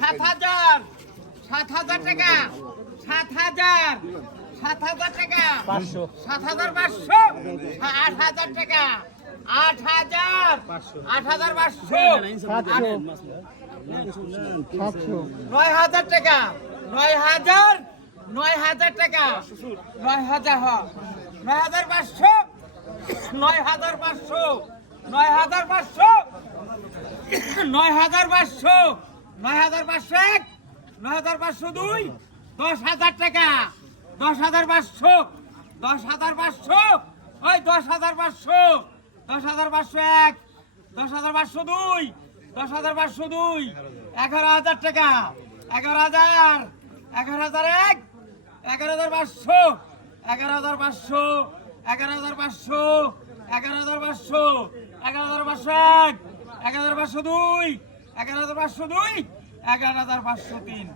সাত হাজার সাত হাজার টাকা সাত হাজার সাত হাজার টাকা পাঁচশো। সাত হাজার পাঁচশো আট হাজার টাকা আট হাজার আট হাজার পাঁচশো নয় হাজার টাকা নয় হাজার নয় হাজার টাকা নয় হাজার নয় হাজার পাঁচশো নয় হাজার পাঁচশো নয় হাজার পাঁচশো নয় হাজার পাঁচশো নয় হাজার পাঁচশো এক, নয় হাজার পাঁচশো দুই, দশ হাজার টাকা, দশ হাজার পাঁচশো, দশ হাজার পাঁচশো, ওই দশ হাজার পাঁচশো, দশ হাজার পাঁচশো এক, দশ হাজার পাঁচশো দুই, দশ হাজার পাঁচশো দুই, এগারো হাজার টাকা, এগারো হাজার এগারো হাজার এক, এগারো হাজার পাঁচশো, এগারো হাজার পাঁচশো, এগারো হাজার পাঁচশো, এগারো হাজার পাঁচশো, এগারো হাজার পাঁচশো এক, এগারো হাজার পাঁচশো দুই এগারো হাজার পাঁচশো দুই এগারো হাজার পাঁচশো তিন।